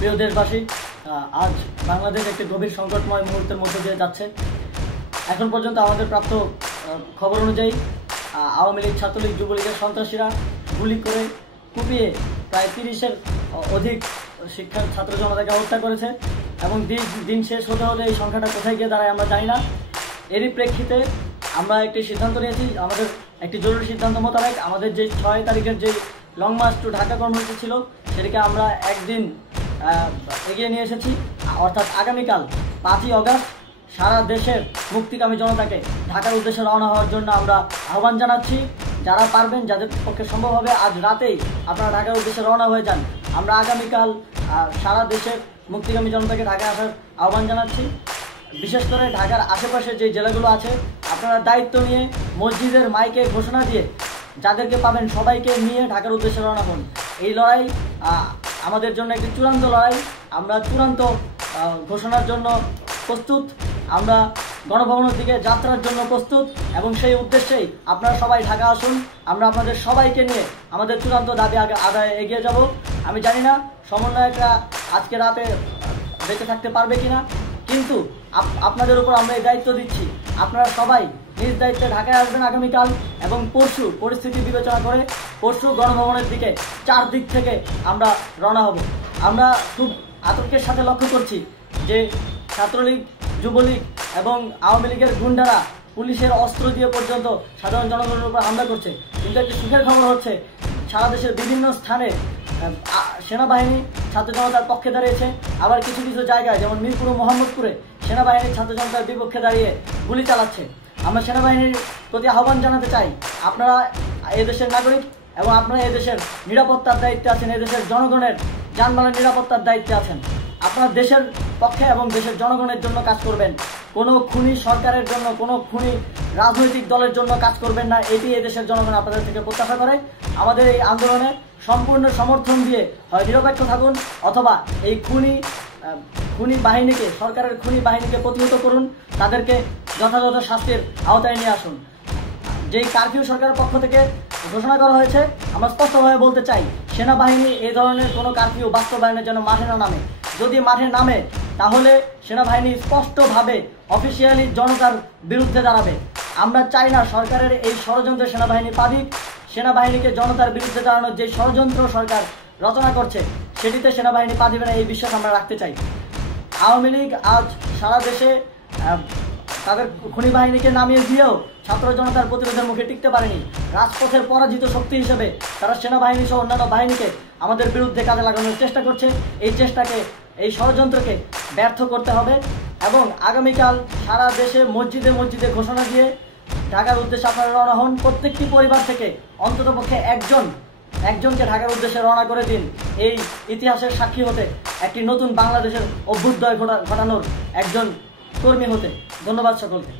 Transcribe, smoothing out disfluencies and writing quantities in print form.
প্রিয় দেশবাসী, আজ বাংলাদেশ একটি গভীর সংকটময় মুহূর্তের মধ্যে দিয়ে যাচ্ছে। এখন পর্যন্ত আমাদের প্রাপ্ত খবর অনুযায়ী আওয়ামী লীগ, ছাত্রলীগ, যুবলীগের সন্ত্রাসীরা গুলি করে কুপিয়ে প্রায় 30-এর অধিক শিক্ষার ছাত্র জনতাকে হত্যা করেছে এবং দিন শেষ হতে হতে এই সংখ্যাটা কোথায় গিয়ে দাঁড়ায় আমরা জানি না। এরই প্রেক্ষিতে আমরা একটি সিদ্ধান্ত নিয়েছি, আমাদের একটি জরুরি সিদ্ধান্ত মোতাবেক আমাদের যে 6 তারিখের যে লং মার্চ টু ঢাকা কর্মসূচি ছিল সেটিকে আমরা একদিন এগিয়ে নিয়ে এসেছি। অর্থাৎ আগামীকাল 5ই অগাস্ট সারা দেশের মুক্তিকামী জনতাকে ঢাকার উদ্দেশ্যে রওনা হওয়ার জন্য আমরা আহ্বান জানাচ্ছি। যারা পারবেন, যাদের পক্ষে সম্ভব হবে, আজ রাতেই আপনারা ঢাকার উদ্দেশ্যে রওনা হয়ে যান। আমরা আগামীকাল সারা দেশের মুক্তিকামী জনতাকে ঢাকায় আসার আহ্বান জানাচ্ছি। বিশেষ করে ঢাকার আশেপাশে যে জেলাগুলো আছে, আপনারা দায়িত্ব নিয়ে মসজিদের মাইকে ঘোষণা দিয়ে যাদেরকে পাবেন সবাইকে নিয়ে ঢাকার উদ্দেশ্যে রওনা হন। এই লড়াই আমাদের জন্য একটি চূড়ান্ত লড়াই। আমরা চূড়ান্ত ঘোষণার জন্য প্রস্তুত, আমরা গণভবনের দিকে যাত্রার জন্য প্রস্তুত এবং সেই উদ্দেশ্যেই আপনারা সবাই ঢাকা আসুন। আমরা আপনাদের সবাইকে নিয়ে আমাদের চূড়ান্ত দাবি আদায়ে এগিয়ে যাব। আমি জানি না সমন্বয়করা আজকে রাতে বেঁচে থাকতে পারবে কিনা, কিন্তু আপনাদের উপর আমরা এই দায়িত্ব দিচ্ছি। আপনারা সবাই নিজ দায়িত্বে ঢাকায় আসবেন আগামীকাল এবং পরশু পরিস্থিতি বিবেচনা করে পরশু গণভবনের দিকে 4 দিক থেকে আমরা রওনা হব। আমরা খুব আতঙ্কের সাথে লক্ষ্য করছি যে ছাত্রলীগ, যুবলীগ এবং আওয়ামী লীগের গুন্ডারা পুলিশের অস্ত্র দিয়ে পর্যন্ত সাধারণ জনগণের উপর হামলা করছে। কিন্তু একটি সুখের খবর হচ্ছে, সারা দেশের বিভিন্ন স্থানে সেনাবাহিনী ছাত্র জনতার পক্ষে দাঁড়িয়েছে। আবার কিছু কিছু জায়গায় যেমন মিরপুর ও মোহাম্মদপুরে সেনাবাহিনী ছাত্র জনতার বিপক্ষে দাঁড়িয়ে গুলি চালাচ্ছে। আমরা সেনাবাহিনীর প্রতি আহ্বান জানাতে চাই, আপনারা এদেশের নাগরিক এবং আপনারা এদেশের নিরাপত্তার দায়িত্বে আছেন, এদেশের জনগণের যানবাহনের নিরাপত্তার দায়িত্বে আছেন। আপনারা দেশের পক্ষে এবং দেশের জনগণের জন্য কাজ করবেন। কোনো খুনি সরকারের জন্য, কোনো খুনি রাজনৈতিক দলের জন্য কাজ করবেন না। এটি এদেশের জনগণ আপনাদের থেকে প্রত্যাশা করে। আমাদের এই আন্দোলনে সম্পূর্ণ সমর্থন দিয়ে হয় নিরপেক্ষ থাকুন, অথবা এই খুনি বাহিনীকে, সরকারের খুনি বাহিনীকে প্রতিহত করুন, তাদেরকে যথাযথ শাস্তির আওতায় নিয়ে আসুন। যেই কারফিউ সরকারের পক্ষ থেকে ঘোষণা করা হয়েছে, আমরা স্পষ্টভাবে বলতে চাই, সেনাবাহিনী এই ধরনের কোনো কারফিউ বাস্তবায়নের জন্য মাঠে না নামে। যদি মাঠে নামে তাহলে সেনাবাহিনী স্পষ্টভাবে অফিসিয়ালি জনতার বিরুদ্ধে দাঁড়াবে। আমরা চাই না সরকারের এই ষড়যন্ত্রে সেনাবাহিনী পা দিক। সেনাবাহিনীকে জনতার বিরুদ্ধে দাঁড়ানোর যে ষড়যন্ত্র সরকার রচনা করছে সেটিতে সেনাবাহিনী পা দিবে না, এই বিশ্বাস আমরা রাখতে চাই। আওয়ামী লীগ আজ সারা দেশে তাদের খুনি বাহিনীকে নামিয়ে দিয়েও ছাত্র জনতার প্রতিরোধের মুখে টিকতে পারেনি। রাজপথের পরাজিত শক্তি হিসেবে তারা সেনাবাহিনী সহ অন্যান্য বাহিনীকে আমাদের বিরুদ্ধে কাজে লাগানোর চেষ্টা করছে। এই চেষ্টাকে, এই ষড়যন্ত্রকে ব্যর্থ করতে হবে এবং আগামীকাল সারা দেশে মসজিদে মসজিদে ঘোষণা দিয়ে ঢাকার উদ্দেশ্যে আপনারা রওনা হন। প্রত্যেকটি পরিবার থেকে অন্ততপক্ষে একজনকে ঢাকার উদ্দেশ্যে রওনা করে দিন, এই ইতিহাসের সাক্ষী হতে, একটি নতুন বাংলাদেশের অভ্যুদয় ঘটানোর একজন কর্মী হতে। ধন্যবাদ সকলকে।